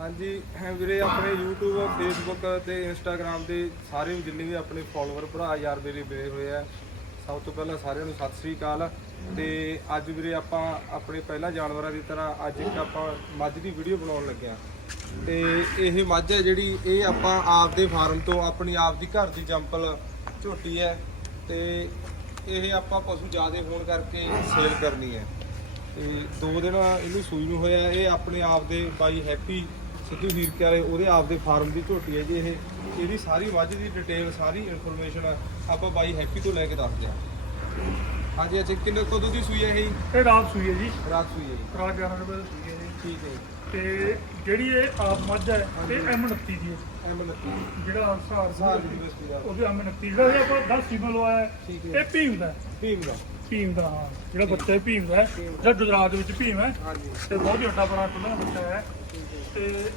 ਹਾਂਜੀ, ਹੈ ਵੀਰੇ, ਆਪਣੇ YouTube, Facebook ਤੇ Instagram ਦੇ ਸਾਰੇ ਜਿੰਨੇ ਵੀ ਆਪਣੇ ਫਾਲੋਅਰ ਭਰਾ ਯਾਰ ਮੇਰੇ ਬਣੇ ਹੋਏ ਆ, ਸਭ ਤੋਂ ਪਹਿਲਾਂ ਸਾਰਿਆਂ ਨੂੰ ਸਤਿ ਸ੍ਰੀ ਅਕਾਲ। ਤੇ ਅੱਜ ਵੀਰੇ ਆਪਾਂ ਆਪਣੇ ਪਹਿਲਾਂ ਜਾਨਵਰਾਂ ਦੀ ਤਰ੍ਹਾਂ ਅੱਜ ਇੱਕ ਆਪਾਂ ਮੱਝ ਦੀ ਵੀਡੀਓ ਬਣਾਉਣ ਲੱਗੇ ਆ ਤੇ ਇਹ ਮੱਝ ਹੈ ਜਿਹੜੀ, ਇਹ ਆਪਾਂ ਆਪਦੇ ਫਾਰਮ ਤੋਂ ਆਪਣੀ ਆਪ ਦੀ ਘਰ ਦੀ ਜੰਪਲ ਝੋਟੀ ਹੈ ਤੇ ਇਹ ਆਪਾਂ ਪਸ਼ੂ ਜ਼ਿਆਦੇ ਹੋਣ ਕਰਕੇ ਸੇਲ ਕਰਨੀ ਹੈ। ਤੇ ਦੋ ਦਿਨ ਇਹਨੂੰ ਸੂਈ ਨੂੰ ਹੋਇਆ, ਇਹ ਆਪਣੇ ਆਪ ਦੇ ਬਾਈ ਹੈਪੀ ਸਿੱਧੂ ਹੀਰਕੇ ਵਾਲੇ ਉਹਦੇ ਆਪ ਦੇ ਫਾਰਮ ਦੀ ਝੋਟੀ ਹੈ ਜੀ ਇਹ ਇਹਦੀ ਸਾਰੀ ਮੱਝ ਦੀ ਡਿਟੇਲ ਸਾਰੀ ਇਨਫੋਰਮੇਸ਼ਨ ਆਪਾਂ ਬਾਈ ਹੈਪੀ ਤੋਂ ਲੈ ਕੇ ਦੱਸਦੇ ਹਾਂ। ਹਾਂਜੀ ਅੱਛਾ ਕਿੰਨੇ ਕਦੋਂ ਦੀ ਸੂਈ ਹੈ ਇਹ? ਇਹ ਰਾਤ ਸੂਈ ਹੈ ਜੀ। ਰਾਤ ਸੂਈ ਹੈ ਜੀ। ਰਾਤ 11 ਵਜੇ ਸੂਈ ਹੈ ਜੀ। ਠੀਕ ਹੈ ਤੇ ਜਿਹੜੀ ਇਹ ਆਪ ਮੱਝ ਹੈ ਇਹ M29 ਦੀ ਹੈ। ਐਮ ਲੱਤੀ ਜਿਹੜਾ ਸਾਰ ਸਾਰ ਦੀ ਯੂਨੀਵਰਸਿਟੀ ਦਾ। ਉਹਦੇ M29 ਜਿਹੜਾ ਇਹ ਆਪਾਂ 10 ਸੀਮਾ ਲਵਾਇਆ ਹੈ, ਠੀਕ ਹੈ। ਇਹ ਭੀਮ ਦਾ ਹੈ। ਭੀਮ ਦਾ। ਭੀਮ ਦਾ ਹਾਂ। ਜਿਹੜਾ ਬੱਚਾ ਇਹ ਭੀਮ ਦਾ ਹੈ। ਜਿਹੜਾ ਗੁਜਰਾਤ ਦੇ ਵਿੱਚ ਭੀਮ ਹੈ। ਹਾਂਜੀ। ਤੇ ਬਹੁਤ ਹੀ ਵੱਡਾ ਬੜਾ ਟੁੱਲਾ ਬੱਚਾ ਹੈ। ਤੇ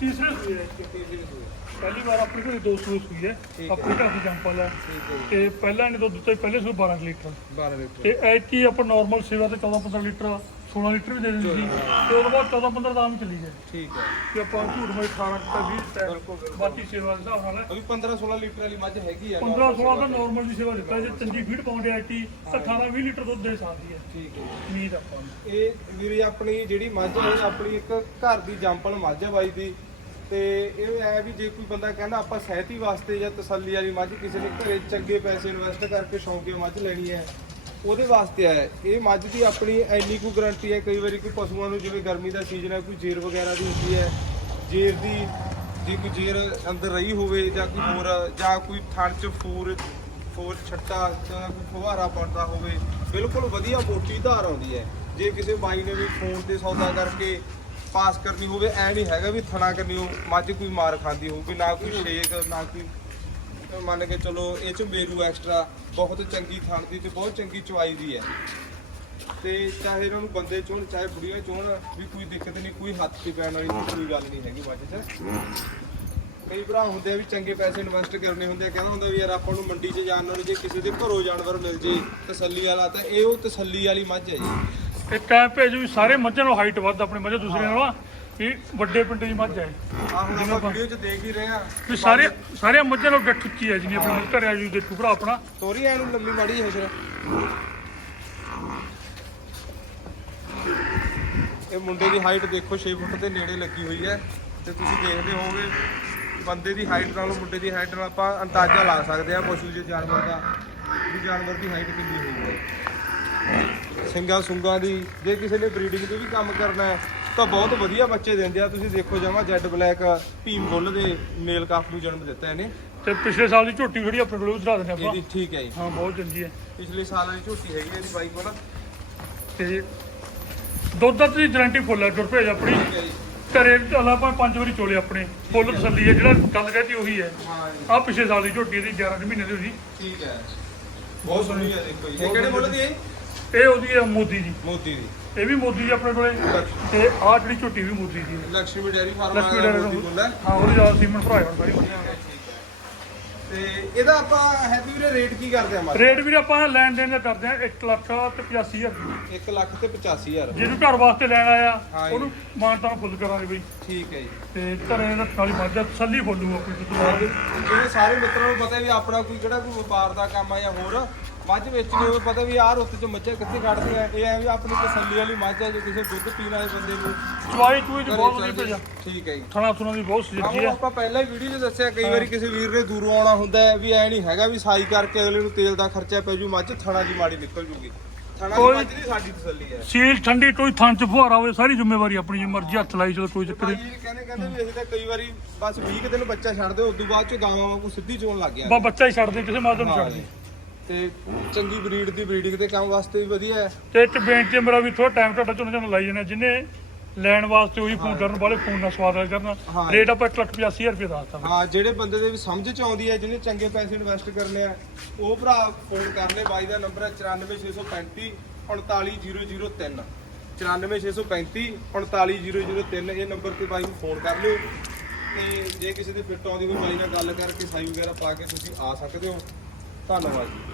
ਤੀਸਰੇ ਸੂਈ ਹੈ। ਤੀਸਰੀ ਸੂਈ ਪਹਿਲੀ ਵਾਰ ਆਪਣੀ ਘਰੇ ਦੋ ਸੂਈ ਸੂਈ ਹੈ। ਠੀਕ ਹੈ। ਆਪਣੀ ਘਰ ਦੀ ਜੰਪਲ ਹੈ। ਠੀਕ ਹੈ ਜੀ। ਤੇ ਪਹਿਲਾਂ ਇਹਨੇ ਦੁੱਧ ਦਿੱਤਾ ਸੀ, ਪਹਿਲੇ ਸੂ 12 ਲੀਟਰ। 12 ਲੀਟਰ। ਤੇ ਐਤੀ ਆਪਾਂ ਨਾਰਮਲ ਸੇਵਾ ਤੇ 14 15 ਲੀਟਰ 16 ਲੀਟਰ ਵੀ ਦੇ ਦਿੰਦੀ ਸੀ ਤੇ ਉਹਦੇ ਬਾਅਦ 14 15 ਦਾ ਆਮ ਚਲੀ ਗਏ। ਠੀਕ ਹੈ। ਕਿ ਆਪਾਂ ਝੂਠ ਮਾਈ 18 ਤੱਕ 20 ਬਿਲਕੁਲ, ਤੱਕ ਬਿਲਕੁਲ। ਬਾਕੀ ਸੇਵਾ ਦੇ ਹਿਸਾਬ ਨਾਲ। ਅਭੀ 15 16 ਲੀਟਰ ਵਾਲੀ ਮੱਝ ਹੈਗੀ ਆ। 15 16 ਦਾ ਨਾਰਮਲ ਦੀ ਸੇਵਾ ਦਿੱਤਾ ਜੇ ਚੰਗੀ ਫੀਡ ਪਾਉਂਦੇ ਤਾਂ 18 20 ਲੀਟਰ ਦੁੱਧ ਦੇ ਸਕਦੀ ਹੈ ਠੀਕ ਹੈ। ਉਮੀਦ ਆਪਾਂ ਨੂੰ। ਇਹ ਵੀਰੇ ਆਪਣੀ ਜਿਹੜੀ ਮੱਝ ਹੈ ਆਪਣੀ ਇੱਕ ਘਰ ਦੀ ਜੰਪਲ ਮੱਝ ਹੈ ਬਾਈ ਦੀ। ਤੇ ਇਹ ਐ ਵੀ ਜੇ ਕੋਈ ਬੰਦਾ ਕਹਿੰਦਾ ਆਪਾਂ ਸਹਿਤੀ ਵਾਸਤੇ ਜਾਂ ਤਸੱਲੀ ਵਾਲੀ ਮੱਝ ਕਿਸੇ ਨੇ ਘਰੇ ਚੰਗੇ ਪੈਸੇ ਇਨਵੈਸਟ ਕਰਕੇ ਸ਼ੌਂਕੀ ਮੱਝ ਲੈਣੀ ਹੈ ਉਹਦੇ ਵਾਸਤੇ ਹੈ ਇਹ ਮੱਝ ਦੀ ਆਪਣੀ ਐਨੀ ਕੁ ਗਾਰੰਟੀ ਹੈ ਕਈ ਵਾਰੀ ਕੋਈ ਪਸ਼ੂਆਂ ਨੂੰ ਜਿਵੇਂ ਗਰਮੀ ਦਾ ਸੀਜ਼ਨ ਹੈ ਕੋਈ ਜੇਰ ਵਗੈਰਾ ਦੀ ਹੁੰਦੀ ਹੈ ਜੇਰ ਦੀ ਜੇ ਕੋਈ ਜੇਰ ਅੰਦਰ ਰਹੀ ਹੋਵੇ ਜਾਂ ਕੋਈ ਹੋਰ ਜਾਂ ਕੋਈ ਥਣ ਚ ਫੂਰ ਫੂਰ ਛੱਟਾ ਜਾਂ ਕੋਈ ਫੁਹਾਰਾ ਪੜਦਾ ਹੋਵੇ ਬਿਲਕੁਲ ਵਧੀਆ ਮੋਟੀ ਧਾਰ ਆਉਂਦੀ ਹੈ। ਜੇ ਕਿਸੇ ਬਾਈ ਨੇ ਵੀ ਫੋਨ ਤੇ ਸੌਦਾ ਕਰਕੇ ਪਾਸ ਕਰਨੀ ਹੋਵੇ ਐ ਨਹੀਂ ਹੈਗਾ ਵੀ ਥਣਾ ਕਰਨੀ ਹੋ ਮੱਝ ਕੋਈ ਮਾਰ ਖਾਂਦੀ ਹੋਊਗੀ ਨਾ ਕੋਈ ਸ਼ੇਕ ਨਾ ਕੋਈ ਮੰਨ ਕੇ ਚਲੋ ਇਹ ਚ ਮੇਰੂ ਐਕਸਟਰਾ ਬਹੁਤ ਚੰਗੀ ਥਣ ਦੀ ਤੇ ਬਹੁਤ ਚੰਗੀ ਚਵਾਈ ਦੀ ਹੈ। ਤੇ ਚਾਹੇ ਇਹਨਾਂ ਨੂੰ ਬੰਦੇ ਚੋਣ, ਚਾਹੇ ਬੁੜੀਆਂ ਚੋਣ, ਵੀ ਕੋਈ ਦਿੱਕਤ ਨਹੀਂ, ਕੋਈ ਹੱਥ 'ਚ ਪੈਣ ਵਾਲੀ, ਕੋਈ ਗੱਲ ਨਹੀਂ ਹੈਗੀ ਮੱਝ 'ਚ। ਕਈ ਭਰਾ ਹੁੰਦੇ ਆ ਵੀ ਚੰਗੇ ਪੈਸੇ ਇਨਵੈਸਟ ਕਰਨੇ ਹੁੰਦੇ ਆ, ਕਹਿੰਦਾ ਹੁੰਦਾ ਵੀ ਯਾਰ ਆਪਾਂ ਨੂੰ ਮੰਡੀ 'ਚ ਜਾਣ ਨਾਲੋਂ ਜੇ ਕਿਸੇ ਦੇ ਘਰੋਂ ਜਾਨਵਰ ਮਿਲ ਜੇ, ਤਸੱਲੀ ਵਾਲਾ, ਤਾਂ ਇਹ ਉਹ ਤਸੱਲੀ ਵਾਲੀ ਮੱਝ ਹੈ ਜੀ। ਇੱਕ ਟਾਈਮ ਭੇਜ ਸਾਰੇ ਮੱਝਾਂ ਨਾਲੋਂ ਹਾਈਟ ਵੱਧ, ਆਪਣੇ ਮੱਝਾਂ ਦੂਸਰੇ ਨਾਲੋਂ। ਵੀ ਵੱਡੇ ਪਿੰਡ ਦੀ ਮੱਝ ਹੈ। ਆਹ ਆਪਾਂ ਵੀਡੀਓ 'ਚ ਦੇਖ ਹੀ ਰਹੇ ਆ ਵੀ ਸਾਰੇ ਸਾਰੇ ਮੱਝਾਂ ਨਾਲੋਂ ਡੱਟ ਉੱਚੀ ਹੈ ਜਿਵੇਂ ਆਪਣੇ ਘਰੇ ਆ ਜੀ ਦੇਖੂ ਭਰਾ ਆਪਣਾ। ਤੋਰੀ ਐ ਨੂੰ ਲੰਮੀ ਮਾੜੀ ਜਿਹੀ ਹਸ਼ਰ ਇਹ ਮੁੰਡੇ ਦੀ ਹਾਈਟ ਦੇਖੋ 6 ਫੁੱਟ ਦੇ ਨੇੜੇ ਲੱਗੀ ਹੋਈ ਹੈ। ਤੇ ਤੁਸੀਂ ਦੇਖਦੇ ਹੋਵੋਗੇ ਬੰਦੇ ਦੀ ਹਾਈਟ ਨਾਲੋਂ ਮੁੰਡੇ ਦੀ ਹਾਈਟ ਨਾਲ ਆਪਾਂ ਅੰਦਾਜ਼ਾ ਲਾ ਸਕਦੇ ਹਾਂ ਪਸ਼ੂ ਜੇ ਜਾਨਵਰ ਦਾ ਵੀ ਜਾਨਵਰ ਦੀ ਹਾਈਟ ਕਿੰਨੀ ਹੋਊਗੀ ਸਿੰਘਾਂ ਸੁੰਗਾਂ ਦੀ ਜੇ ਕਿਸੇ ਨੇ ਬਰੀਡਿੰਗ ਤੇ ਵੀ ਕੰਮ ਕਰਨਾ ਹੈ ਤਾਂ ਬਹੁਤ ਵਧੀਆ ਬੱਚੇ ਦਿੰਦੇ ਆ। ਤੁਸੀਂ ਦੇਖੋ ਜਮਾ ਜੈਡ ਬਲੈਕ ਭੀਮ ਬੁੱਲ ਦੇ ਮੇਲ ਕਾਫ ਨੂੰ ਜਨਮ ਦਿੱਤਾ ਇਹਨੇ। ਤੇ ਪਿਛਲੇ ਸਾਲ ਦੀ ਝੋਟੀ ਖੜੀ ਆਪਣੇ ਕੋਲ ਉਧਰਾ ਦਿੰਦੇ ਆਪਾਂ। ਇਹਦੀ ਠੀਕ ਹੈ ਜੀ। ਹਾਂ ਬਹੁਤ ਚੰਗੀ ਹੈ। ਪਿਛਲੇ ਸਾਲ ਵਾਲੀ ਝੋਟੀ ਹੈਗੀ ਇਹਦੀ ਬਾਈ ਕੋਲ। ਤੇ ਦੁੱਧ ਦਾ ਦੀ ਗਰੰਟੀ ਫੁੱਲ ਹੈ ਗੁਰਪ੍ਰੀਤ ਆਪਣੀ। ਠੀਕ ਹੈ ਜੀ। ਘਰੇ ਚੱਲ ਆਪਾਂ ਪੰਜ ਵਾਰੀ ਚੋਲੇ ਆਪਣੇ। ਫੁੱਲ ਤਸੱਲੀ ਹੈ ਜਿਹੜਾ ਗੱਲ ਕਹਤੀ ਉਹੀ ਹੈ। ਹਾਂ ਜੀ। ਆ ਪਿਛਲੇ ਸਾਲ ਦੀ ਝੋਟੀ ਦੀ 11 ਮਹੀਨੇ ਦੀ ਹੋਈ। ਠੀਕ ਹੈ। ਬਹੁਤ ਸੋਹਣੀ ਹੈ ਦੇਖੋ ਜੀ। ਇਹ ਕਿਹੜੇ ਮੁੱਲ ਦੀ ਹੈ? ਇਹ ਉਹਦੀ ਹੈ ਮੋਦੀ ਦੀ। ਮੋਤੀ ਦੀ। ਇਹ ਵੀ ਮੋਦੀ ਜੀ ਆਪਣੇ ਕੋਲੇ। ਤੇ ਆਹ ਜਿਹੜੀ ਝੋਟੀ ਵੀ ਮੋਦੀ ਜੀ ਦੀ ਡੈਰੀ ਫਾਰਮ ਲక్ష్ਮੀ ਬੋਲਦਾ ਹਾਂ। ਉਹਦੇ ਤੇ ਇਹਦਾ ਆਪਾਂ ਹੈਪੀ ਵੀਰੇ ਰੇਟ ਕੀ ਕਰਦੇ ਆ ਮਾਰੇ ਰੇਟ ਵੀਰੇ ਆਪਾਂ ਲੈਣ ਦੇਣ ਦਾ ਕਰਦੇ ਆ 1 ਲੱਖ ਜਿਹਨੂੰ ਘਰ ਵਾਸਤੇ ਲੈਣ ਆਇਆ ਉਹਨੂੰ ਮਾਨਤਾ ਫੁੱਲ ਕਰਾਂਗੇ ਬਈ। ਠੀਕ ਹੈ ਜੀ। ਤੇ ਘਰੇ ਰੱਖਣ ਵਾਲੀ ਮੱਝ ਤਸੱਲੀ ਫੁੱਲੂ ਆਪਣੀ ਦੁਕਾਨ ਦੇ ਜਿਹੜੇ ਸਾਰੇ ਮਿੱਤਰਾਂ ਨੂੰ ਪਤਾ ਵੀ ਆਪਣਾ ਕੋਈ ਜਿਹੜਾ ਕੋਈ ਵਪਾਰ ਦਾ ਕੰਮ ਆ ਜਾਂ ਹੋਰ ਮੱਝ ਵੇਚਣੀ ਹੋਵੇ ਪਤਾ ਵੀ ਆਹ ਰੁੱਤ ਚ ਮੱਝਾਂ ਕਿੱਥੇ ਖੜਦੀਆਂ ਇਹ ਐ ਵੀ ਆਪਣੀ ਤਸੱਲੀ ਵਾਲੀ ਮੱਝ ਹੈ ਜੇ ਕਿਸੇ ਦੁੱਧ ਪੀਣ ਵਾਲੇ ਬੰਦੇ ਨੂੰ ਚਵਾਈ ਚੂਈ ਦੀ ਘਰੇ ਬਹੁਤ ਵਧੀਆ ਚੱਲ ਭੇਜਾ। ਠੀਕ ਹੈ ਜੀ। ਥਣਾ ਥੁਣਾ ਦੀ ਬਹੁਤ ਆਹ ਸੁਜੱਜੀ ਉਹ ਹੈ। ਆਪਾਂ ਪਹਿਲਾਂ ਹੀ ਵੀਡੀਓ 'ਚ ਦੱਸਿਆ ਕਈ ਵਾਰੀ ਕਿਸੇ ਵੀਰ ਨੇ ਦੂਰੋਂ ਆਉਣਾ ਹੁੰਦਾ ਹੈ ਵੀ ਐ ਨਹੀਂ ਹੈਗਾ ਵੀ ਸਾਈ ਕਰਕੇ ਅਗਲੇ ਨੂੰ ਤੇਲ ਦਾ ਖਰਚਾ ਪੈ ਜੂ ਮੱਝ ਥਣਾ ਦੀ ਮਾੜੀ ਨਿਕਲ ਜੂਗੀ। ਥਣਾ ਦੀ ਕੋਈ- ਮੱਝ ਦੀ ਸਾਡੀ ਤਸੱਲੀ ਹੈ। ਸੀਲ ਠੰਡੀ ਕੋਈ ਥਣ ਚ ਫੁਹਾਰਾ ਹੋਵੇ ਸਾਰੀ ਜ਼ਿੰਮੇਵਾਰੀ ਆਪਣੀ ਜੇ ਮਰਜ਼ੀ ਹੱਥ ਲਾਈ ਚਲੋ ਕੋਈ ਚੱਕਰ ਭਾਈ ਨਹੀਂ। ਕਹਿੰਦੇ ਕਹਿੰਦੇ ਵੀ ਅਸੀਂ ਤਾਂ ਕਈ ਵਾਰੀ ਬਸ 20 ਕੁ ਦਿਨ ਬੱਚਾ ਛੱਡਦੇ ਉਸ ਤੋਂ ਬਾਅਦ ਚ ਗਾਵਾਂ ਵਾਂਗੂ ਸਿੱਧੀ ਚੋਣ ਲੱਗ ਗਿਆ ਬਾ ਬੱਚਾ ਹੀ ਛੱਡ ਦੇ ਕਿਸੇ ਨੂੰ ਛੱਡ ਦੇ। ਤੇ ਚੰਗੀ ਬਰੀਡ ਦੀ ਬਰੀਡਿੰਗ ਦੇ ਕੰਮ ਵਾਸਤੇ ਵੀ ਵਧੀਆ ਹੈ। ਤੇ ਇੱਕ ਬੇਨਤੀ ਹੈ ਮੇਰਾ ਵੀ ਥੋੜਾ ਟਾਈਮ ਤੁਹਾਡਾ ਝੋਨਾ ਝੋਨਾ ਲਾਈ ਜਾਣਾ ਜਿਹਨੇ ਲੈਣ ਵਾਸਤੇ ਉਹੀ ਫੋਨ ਕਰਨ ਵਾਲੇ ਫੋਨ ਨਾਲ ਸਵਾਦ ਕਰਨਾ। ਹਾਂ। ਰੇਟ ਆਪਾਂ 185000 ਰੁਪਏ ਦੱਸਤਾ ਹਾਂ ਜਿਹੜੇ ਬੰਦੇ ਦੇ ਵੀ ਸਮਝ ਚ ਆਉਂਦੀ ਹੈ ਜਿਹਨੇ ਚੰਗੇ ਪੈਸੇ ਇਨਵੈਸਟ ਕਰਨੇ ਆ ਉਹ ਭਰਾ ਫੋਨ ਕਰ ਲੈ। ਬਾਈ ਦਾ ਨੰਬਰ ਹੈ 94635 39003 94635 39003 ਇਹ ਨੰਬਰ ਤੇ ਬਾਈ ਨੂੰ ਫੋਨ ਕਰ ਲਿਓ। ਤੇ ਜੇ ਕਿਸੇ ਦੇ ਫਿੱਟ ਆਉਂਦੀ ਕੋਈ ਬਾਈ ਨਾਲ ਗੱਲ ਕਰਕੇ ਸਾਈ ਵਗੈਰਾ ਪਾ ਕੇ ਤੁਸੀਂ ਆ ਸਕਦੇ ਹੋ। ਧੰਨਵਾਦ ਜੀ।